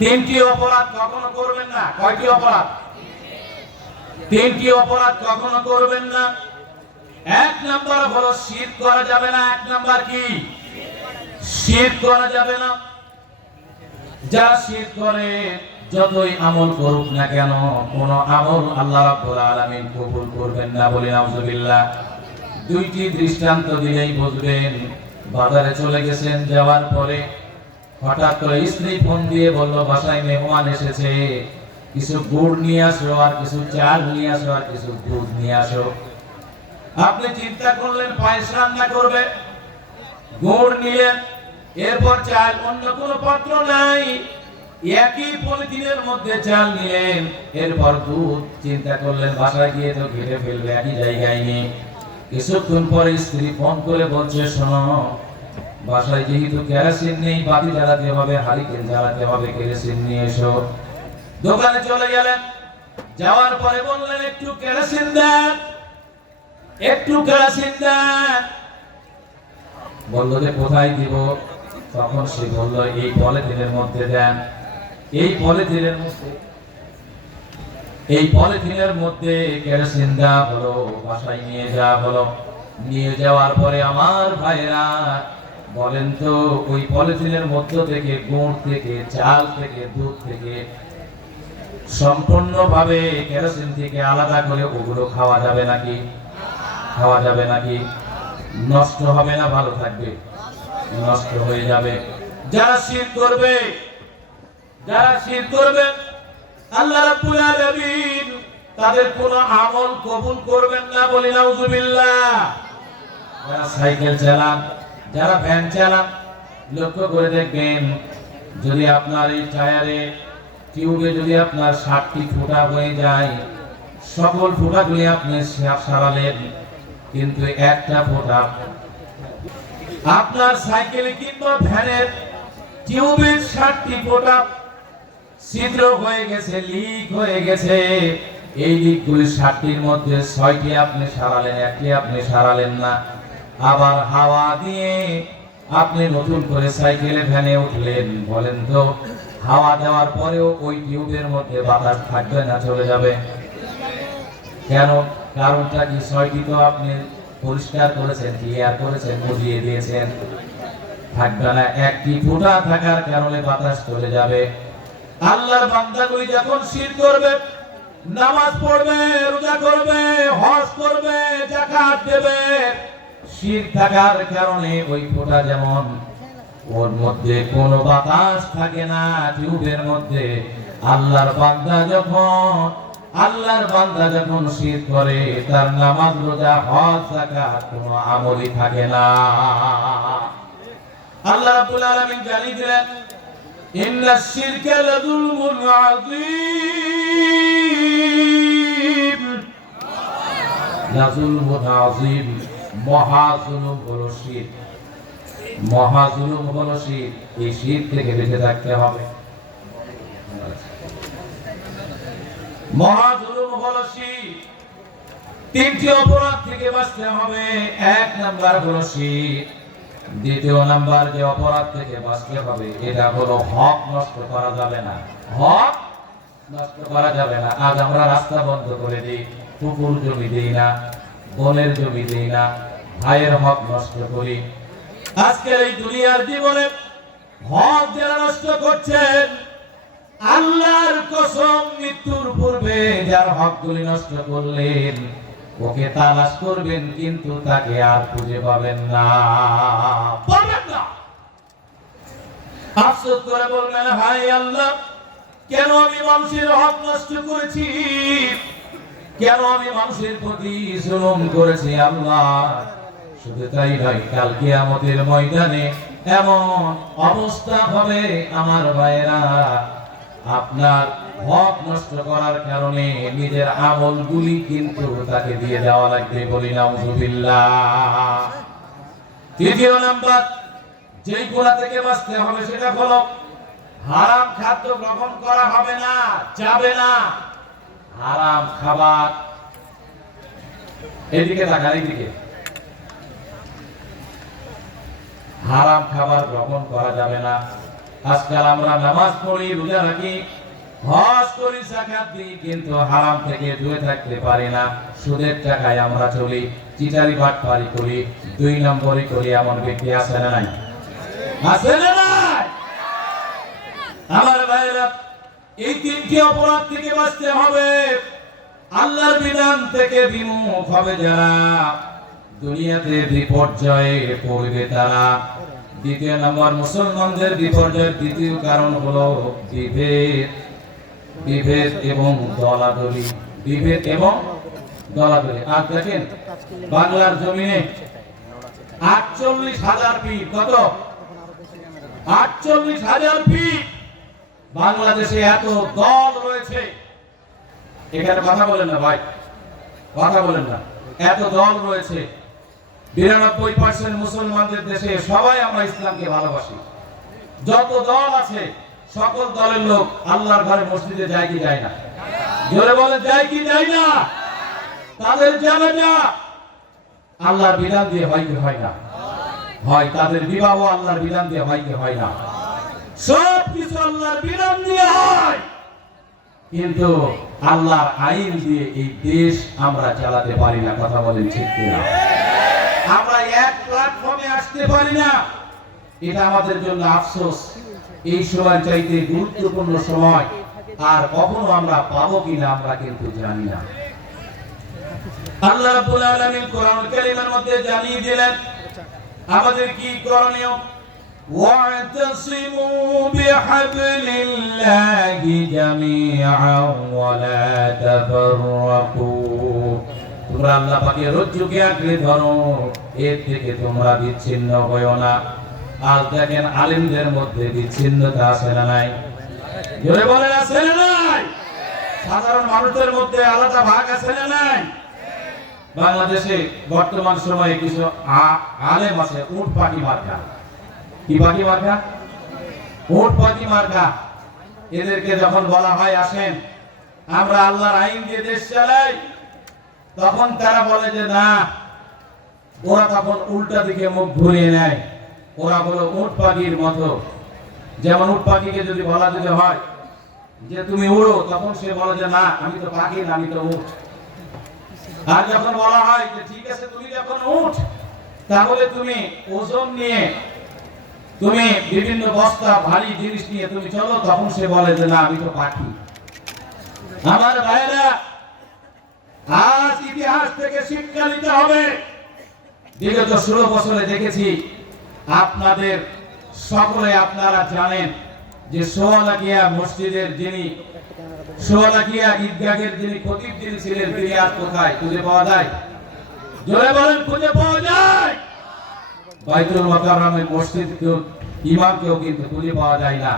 তিনটি অপরাধ কখনো করবেন না। কয়টি অপরাধ? তিনটি অপরাধ কখনো করবেন না। এক নাম্বার হলো শিরক করা যাবে না। এক নাম্বার কি? শিরক করা যাবে না। যারা শিরক করে যতই আমল করুক না কেন, কোন আমল আল্লাহ রাব্বুল আলামিন কবুল করবেন না। বলি নাউজুবিল্লাহ। দুইটি দৃষ্টান্ত দিলেই বুঝবেন। বাজারে চলে গেছেন, যাওয়ার পরে হঠাৎ করে স্ত্রী ফোন দিয়ে বলল বাসায় মেহমান এসেছে, কিছু গুড় নিয়ে আসো, আর কিছু চাল নিয়ে আসো, আর কিছু দুধ নিয়ে আসো। আপনি চিন্তা করলেন পায়েস রান্না করবে, গুড় নিলেন, এরপর চাল, অন্য কোনো পাত্র নাই, একই পলিথিনের মধ্যে চাল নিলেন, এরপর দুধ। চিন্তা করলেন বাসায় গিয়ে তো ঘেটে ফেলবে, একই জায়গায় নেই। কিছুক্ষণ পরে স্ত্রী ফোন করে বলছে, শোনো, বাসায় যেহেতু কেরোসিন নেই, বাতি জ্বালাতে হবে, হারিকেন জ্বালাতে হবে, কেরোসিন নিয়ে এসো। দোকানে চলে গেলেন, যাওয়ার পরে বললেন একটু কেরোসিন দেন, একটু কেরোসিন দেন। বলল যে কোথায় দিব? তখন সে বলল এই পলিথিনের মধ্যে দেন। এই পলিথিনের মধ্যে কেরোসিন দেওয়া হলো, বাসায় নিয়ে যাওয়া হলো। নিয়ে যাওয়ার পরে আমার ভাইরা বলেন তো, ওই পলিথিনের মধ্য থেকে, গুড় থেকে, চাল থেকে, দুধ থেকে সম্পূর্ণভাবে কেরোসিন থেকে আলাদা করে ওগুলো খাওয়া যাবে নাকি? খাওয়া যাবে নাকি? নষ্ট হবে না ভালো থাকবে? নষ্ট হয়ে যাবে। যারা শিরক করবে, যারা শিরক করবে, আল্লাহ রাব্বুল আলামিন তাদের কোনো আমল কবুল করবেন না। বলি নাউজুবিল্লাহ। যারা সাইকেল চালান, যারা ভ্যান চালান, লক্ষ্য করে দেখবেন, যদি আপনার এই টায়ারে, টিউবে যদি আপনার 60টি ফুটা হয়ে যায়, সকল ফুটাগুলি আপনি সারালেন, কিন্তু একটা ফুটা আপনার সাইকেলে কিংবা ভ্যানের টিউবের 60টি ফুটা ছিদ্র হয়ে গেছে, লিক হয়ে গেছে। এই লিকগুলি 60টির মধ্যে 6টি আপনি সারালেন, একটি আপনি সারালেন না। আবার হাওয়া দিয়ে আপনি নতুন করে সাইকেলে ভ্যানে উঠলেন। বলেন তো, হাওয়া দেওয়ার পরেও ওই টিউবের মধ্যে বাতাস থাকবে না, চলে যাবে? কেন? কারণটা কি? 6টি তো আপনি পরিষ্কার করেছেন, ক্লিয়ার করেছেন, বুঝিয়ে দিয়েছেন, থাকবে না। একটি ফুটা থাকার কারণে বাতাস চলে যাবে। আল্লাহর বান্দাগুলি যখন শিরক করবে, নামাজ পড়বে, রোজা করবে, হজ করবে, যাকাত দেবে, শিরক থাকার কারণে ওই ফোঁটা যেমন, ওর মধ্যে কোনো বাতাস থাকে না টিউবের মধ্যে। আল্লাহর বান্দা যখন শিরক করে, তার নামাজ, রোজা, হজ, যাকাত কোনো আমলই থাকে না। আল্লাহ রাব্বুল আলামিন জানিয়ে দিলেন, ইন্নাশ শিরকা লাযুলমুন আযীম। লাযুলমুন আযীম, মহাজুলুম হলো শিরক। মহাজুলুম হলো শিরক। এই শিরক থেকে বেঁচে থাকতে হবে। মহাজুলুম হলো শিরক। তিনটি অপরাধ থেকে বাঁচতে হবে। এক নাম্বার হলো শিরক। দ্বিতীয় নাম্বার যে অপরাধ থেকে বাঁচতে হবে, এটা হলো হক নষ্ট করা যাবে না। হক নষ্ট করা যাবে না। আজ আমরা রাস্তা বন্ধ করে দিই, কুকুর জমি দিই না, বোনের জমি দিই না, ভাইয়ের হক নষ্ট করি। আজকের এই দুনিয়ার জীবনে হক যারা নষ্ট করছেন, আল্লাহর কসম, মৃত্যুর পূর্বে যার হকগুলি নষ্ট করলেন, ওকে তালাশ করবেন, কিন্তু তাকে আর খুঁজে পাবেন না। আফসোস করে বলবেন, হায় আল্লাহ, কেন আমি মানুষের হক নষ্ট করেছি? কেন আমি মানুষের প্রতি জুলুম করেছি? আল্লাহ, শুধু তাই নয়, কাল কিয়ামতের ময়দানে এমন অবস্থা হবে আমার ভাইয়েরা, আপনার হক নষ্ট করার কারণে নিজের আমলগুলি কিন্তু তাকে দিয়ে দেওয়া লাগবে। বলি নাউজুবিল্লাহ। তৃতীয় নাম্বার যেই গুনাহ থেকে বাঁচতে হবে, সেটা হলো হারাম খাদ্য গ্রহণ করা হবে না, যাবে না। হারাম খাবার, এদিকে তাকান, এদিকে। হারাম খাবার গ্রহণ করা যাবে না। আজকাল আমরা নামাজ পড়ি, রোজা রাখি, হজ করি, যাকাত দিই, কিন্তু হারাম থেকে দূরে থাকতে পারি না। সুদের টাকায় আমরা চলি, চিটারি বাটপারি করি, 2 নম্বরই করি। এমন ব্যক্তি আছে না নাই? আছে না নাই? আমার ভাইরা, এই 3টি অপরাধ থেকে বাঁচতে হবে। আল্লাহর বিধান থেকে বিমুখ হবে যারা, দুনিয়াতে বিপর্যয়ে পড়বে তারা। 2 নম্বর, মুসলমানদের বিপর্যয়ের 2য় কারণ হলো বিভেদ। বিভেদ এবং দলাদলি। বিভেদ এবং দলাদলি। আর দেখেন, বাংলার জমিনে 48,000 ফিট, কত? 48,000 ফিট বাংলাদেশে এত দল রয়েছে। এখানে কথা বলেন না ভাই, কথা বলেন না। এত দল রয়েছে। 92% মুসলমানদের দেশে সবাই আমরা ইসলামকে ভালোবাসি। যত দল আছে সকল দলের লোক আল্লাহর ঘরে মসজিদে যায় কি যায় না? জোরে বলে, যায় কি যায় না? তাদের জানাজা আল্লাহর বিধান দিয়ে হয় কি হয় না? হয়। তাদের বিবাহ আল্লাহর বিধান দিয়ে হয় কি হয় না? সব কিছু আল্লাহর বিধান দিয়ে হয়, কিন্তু আল্লাহর আইন দিয়ে এই দেশ আমরা চালাতে পারি না। কথা বলেন ঠিক কিনা? আমরা এক প্ল্যাটফর্মে আসতে পারি না। এটা আমাদের জন্য আফসোস। এই সময় চাইতে গুরুত্বপূর্ণ সময় আর কখনো আমরা পাবো কিনা আমরা কিন্তু জানি না। আল্লাহ রাব্বুল আলামিন কোরআনুল কারীমের মধ্যে জানিয়ে দিলেন আমাদের কি করণীয়। ওয়া'তাসিমু বিহাবলিল্লাহি জামিআন ওয়া লা তাফাররাকু। তোমরা আল্লাহ পাকের রজ্জুকে আঁকড়ে ধরো, এর থেকে তোমরা বিচ্ছিন্ন হয়ো না। আজ দেখেন আলেমদের মধ্যে বিচ্ছিন্নতা আছে না নাই? জোরে বলেন, আছে না নাই? সাধারণ মানুষের মধ্যে আলাদা ভাগ আছে না নাই? বাংলাদেশে বর্তমান সময়ে কিছু আলেম আছে উট পাখি মার্কা। কি পাখি মার্কা? উট পাখি মার্কা। এদেরকে যখন বলা হয় আসেন আমরা আল্লাহর আইন দিয়ে দেশ চালাই, তখন তারা বলে যে না, ওরা তখন উল্টা দিকে মুখ ঘুরিয়ে নেয়। ওরা হলো উট পাখির মতো। যেমন উট পাখিকে যদি বলা যদি হয় যে তুমি উড়ো, তখন সে বলে যে না, আমি তো পাখি না, আমি তো উট। আর যখন বলা হয় যে ঠিক আছে তুমি যখন উট, তাহলে তুমি ওজন নিয়ে, তুমি বিভিন্ন বস্তা ভারী জিনিস নিয়ে তুমি চলো, তখন সে বলে যে না, আমি তো পাখি। আমার ভাইরা, আজ ইতিহাস থেকে শিক্ষা নিতে হবে। বিগত 16 বছরে দেখেছি, আপনাদের সকলে আপনারা জানেন যে সোয়ালাকিয়া মসজিদের যিনি, সোয়ালাকিয়া ঈদগাহের যিনি খতিব যিনি ছিলেন, তিনি আজ কোথায় খুঁজে পাওয়া যায়? জোরে বলেন, খুঁজে পাওয়া যায়? বাইতুল মুকাররমের মসজিদ ইমামকেও কিন্তু খুঁজে পাওয়া যায় না।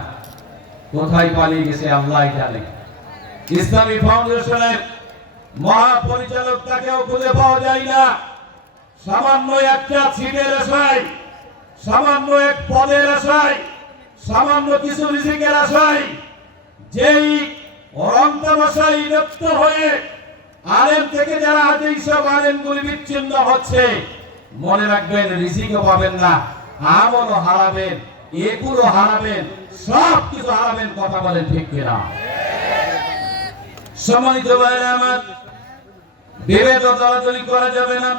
কোথায় পালিয়ে গেছে আল্লাহই জানে। ইসলামী ফাউন্ডেশনের মহাপরিচালক তাকেও খুঁজে পাওয়া যায় না। সামান্য একটা সিটের আশায়, সামান্য এক পদের আশায়, সামান্য কিছু রিজিকের আশায় যেই রংতামাশায় লিপ্ত হয়ে আলেম থেকে যারা আজ এইসব আলেমগুলি বিচ্ছিন্ন হচ্ছে, মনে রাখবেন রিজিকও পাবেন না, আমলও হারাবেন, এগুলো হারাবেন, সব কিছু হারাবেন। কথা বলেন ঠিক কিনা? সম্মানিত ভাইরা আমার, বিভেদ ও দলাদলি করা যাবে না।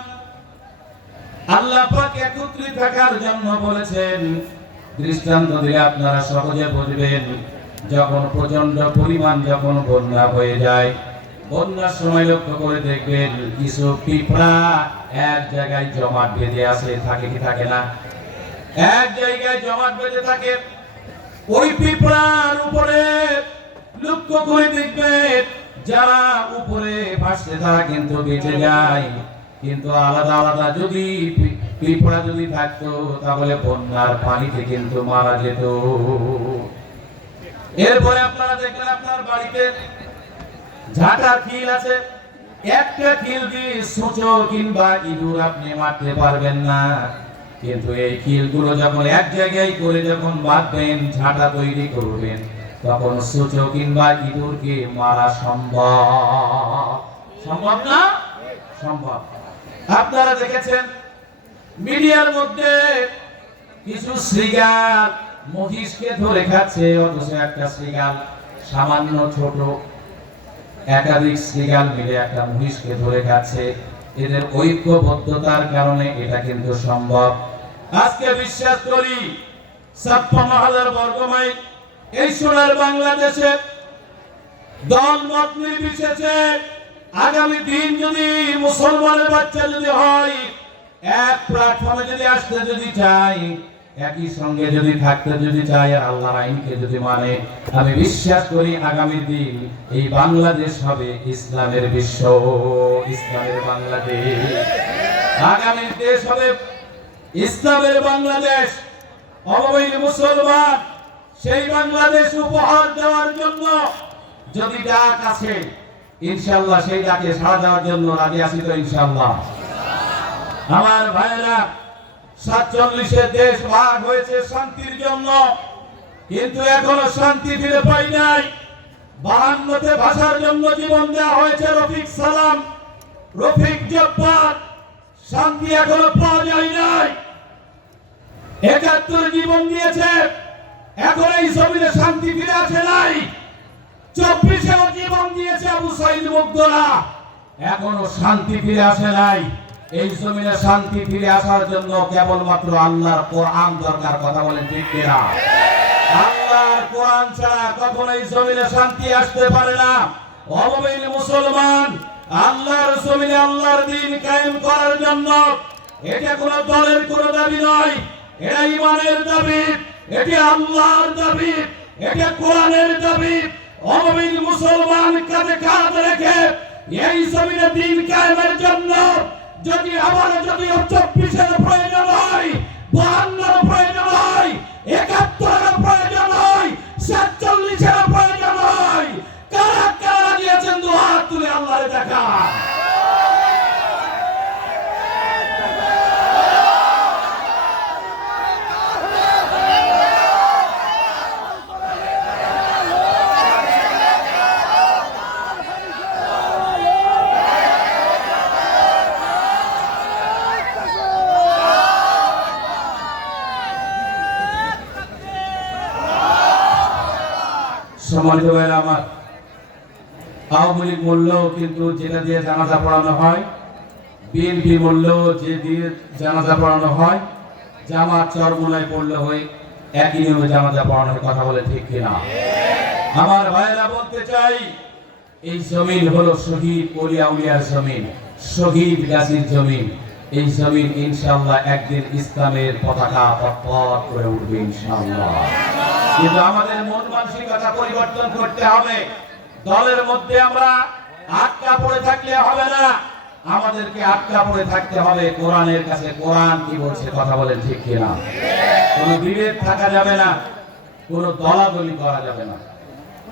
আল্লাহ পাক একত্রিত থাকার জন্য বলেছেন। দৃষ্টান্ত দিলে আপনারা সহজে বুঝবেন। যখন প্রচন্ড পরিমাণ যখন বন্যা হয়ে যায়, বন্যার সময় লক্ষ্য করে দেখবেন কিছু পিঁপড়া এক জায়গায় জমাট বেঁধে আসে, থাকে কি থাকে না? এক জায়গায় জমাট বেঁধে থাকে। ওই পিঁপড়ার উপরে লক্ষ্য করে দেখবেন যারা উপরে ভাসছে তারা কিন্তু বেঁচে যায়, কিন্তু আলাদা আলাদা যদি পিঁপড়া যদি থাকতো তাহলে বন্যার পানিতে কিন্তু মারা যেত। এরপরে আপনারা দেখলেন আপনার বাড়িতে ঝাঁটা খিল আছে, একটা খিল দিয়ে সূচো কিংবা ইঁদুর আপনি মারতে পারবেন না, কিন্তু এই খিলগুলো যখন এক জায়গায় করে যখন বাঁধবেন, ঝাঁটা তৈরি করবেন, তখন সূচো কিংবা ইঁদুরকে মারা সম্ভব। সম্ভব না? সম্ভব। আপনারা দেখেছেন মিডিয়ার মধ্যে কিছু শ্রীগার মহিষকে ধরে খাচ্ছে, অথচ একটা শ্রীগাল, সামান্য ছোট একাধিক শ্রীগাল মিলে একটা মহিষকে ধরে খাচ্ছে। এদের ঐক্যবদ্ধতার কারণে এটা কিন্তু সম্ভব। আজকে বিশ্বাস করি ছাপ্পা মহলের বর্গমাইল এই সোনার বাংলাদেশে দল মত নির্বিশেষে আগামী দিন যদি মুসলমানের বাচ্চা যদি হয়, এক প্ল্যাটফর্মে যদি আসতে যদি চাই, একই সঙ্গে যদি থাকতে যদি চাই, আর আল্লাহর আইনকে যদি মানে, আমি বিশ্বাস করি আগামী দিন এই বাংলাদেশ হবে ইসলামের বিশ্ব, ইসলামের বাংলাদেশ। আগামী দেশ হবে ইসলামের বাংলাদেশ। অবৈধ মুসলমান সেই বাংলাদেশ উপহার দেওয়ার জন্য যদি ডাক আছে, ইনশাআল্লাহ সেই ডাকে সাড়া দেওয়ার জন্য রাজি আছি তো ইনশাআল্লাহ। আমার ভাইরা, 47 দেশ ভাগ হয়েছে শান্তির জন্য, কিন্তু এখনো শান্তি ফিরে পাই নাই। 52তে ভাষার জন্য জীবন দেওয়া হয়েছে রফিক সালাম, রফিক জব্বার, শান্তি এখনো পাওয়া যায় নাই। 71 জীবন দিয়েছে, এখন এই জমিনে শান্তি ফিরে আসে নাই। 24-এও জীবন দিয়েছে আবু সাইদ মুগ্ধরা, এখনো শান্তি ফিরে আসে নাই। এই জমিনে শান্তি ফিরে আসার জন্য কেবলমাত্র আল্লাহর কোরআন দরকার। কথা বলেন ঠিক কিনা? আল্লাহর কোরআন ছাড়া কখনো এই জমিনে শান্তি আসতে পারে না। অবৈধ মুসলমান আল্লাহর জমিনে আল্লাহর দ্বীন কায়েম করার জন্য, এটা কোন দলের কোন দাবি নয়, এটা ঈমানের দাবি, এটি আল্লাহর দাবি, এটা কোরআনের দাবি। অবৈধ মুসলমান কাঁধে কাঁধ রেখে এই জমিনে দ্বীন কায়েমের জন্য যদি আবার যদি 24-এর প্রয়োজন হয়, 52-এর প্রয়োজন হয়, 71-এর প্রয়োজন হয়, 47-এর প্রয়োজন হয়, কারা কারা দিয়েছেন দুহাত তুলে আল্লাহরে দেখা। সম্মানিত ভাইরা আমার, আওয়ামী লীগ বললেও কিন্তু যেটা দিয়ে জানাজা পড়ানো হয়, বিএনপি বললেও যে দিয়ে জানাজা পড়ানো হয়, জামাত চরমোনায় পড়লে হয়, একই নিয়মে জানাজা পড়ানো হয়। কথা বলে ঠিক কিনা? আমার ভাইরা বলতে চাই, এই জমিন হলো শহীদ ওলি আউলিয়ার জমিন, শহীদ গাজীর জমিন। এই জমিন ইনশাআল্লাহ একদিন ইসলামের পতাকা পথ করে উঠবে ইনশাআল্লাহ। কিন্তু আমাদের মন মানসিকতা পরিবর্তন করতে হবে। দলের মধ্যে আমরা আটকা পড়ে থাকলে হবে না, আমাদেরকে আটকা পড়ে থাকতে হবে কোরআনের কাছে। কোরআন কি বলছে? কথা বলেন ঠিক কিনা? কোনো বিভেদ থাকা যাবে না, কোনো দলাদলি করা যাবে না।